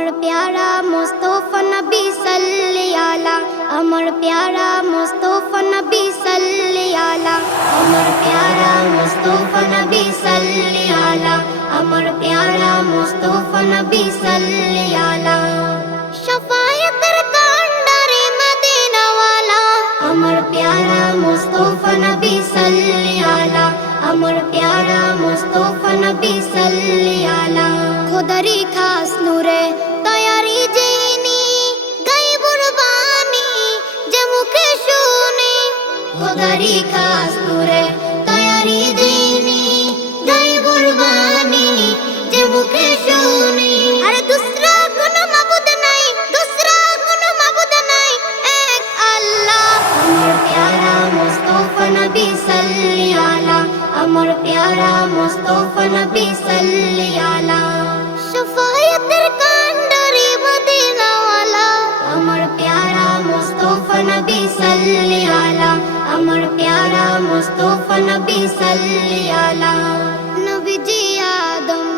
আমার প্যারা মুস্তফা নবী সাল্লি আলা, আমার প্যারা মুস্তফা নবী সাল্লি আলা, আমার প্যারা মুস্তফা নবী সাল্লি আলা, আমার প্যারা মুস্তফা নবী সাল্লি আলা। শফায়াতের কান্ডারে মদিনা ওয়ালা আমার প্যারা মুস্তফা নবী সাল্লি আমার প্যারা মুস্তফা নবী সাল্লি খোদারি খাস নূরে নূরে তয়ারি জিনি গাইবুর বাণী যে মুখে শুনি। আরে দুসরা কোনো আমার প্যারা মুস্তফা নবী নবী সাল্লি আলা নবীজি আদম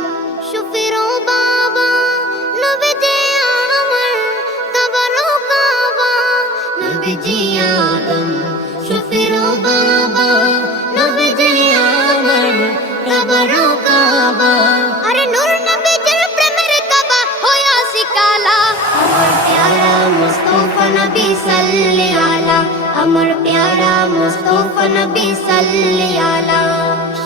শুফিরো বাবা নবীজি আমার কাবারো কাবা নবীজি আদম শুফিরো বাবা নবীজি আমার কাবারো কাবা আরে নূর নবীজির প্রেমের কাবা হয়া সিকালা আমার প্যারা মুস্তফা নবী সাল্লি আমার প্যারা মুস্তফা নবী সাল্লি আলা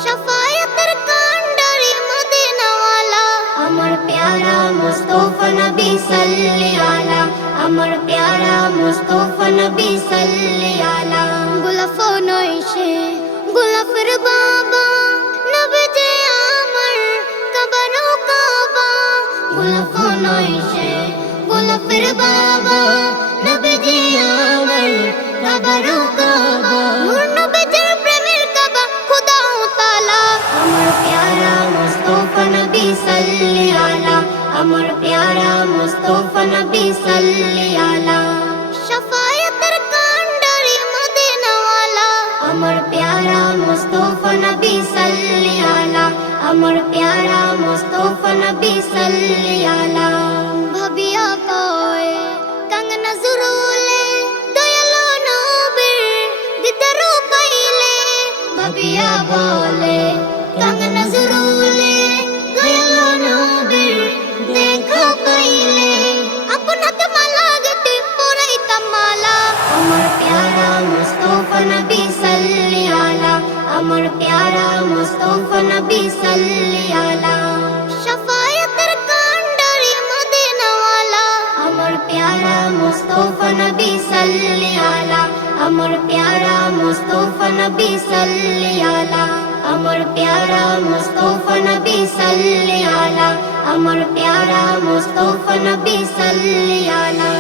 শফায়াতের কান্ডারি মদিনা ওয়ালা আমার প্যারা মুস্তফা নবী সাল্লি আলা আমার প্যারা মুস্তফা নবী সাল্লি আলা গোলাপ গোলাপের বাবা নবীজি আমার কাবারো কাবা গোলাপ নইছে গোলাপের বাবা মুস্তফা নবী সাল্লি আলা আমার প্যারা মুস্তফা নবী সাল্লি আলা শফায়াতের কান্ডারি মদিনা ওয়ালা আমার প্যারা মুস্তফা নবী সাল্লি আলা আমার প্যারা মুস্তফা নবী সাল্লি মালা আমার প্যারা মুস্তফা নবী সাল্লি আলা আমার প্যারা মুস্তফা নবী সাল্লি আলা শফায়াতের কান্ডারি মদিনা ওয়ালা আমার প্যারা মুস্তফা নবী সাল্লি আলা আমার প্যারা মুস্তফা নবী সাল্লি আলা আমার প্যারা মুস্তফা নবী সাল্লি আলা আমার প্যারা মুস্তফা নবী সাল্লি আলা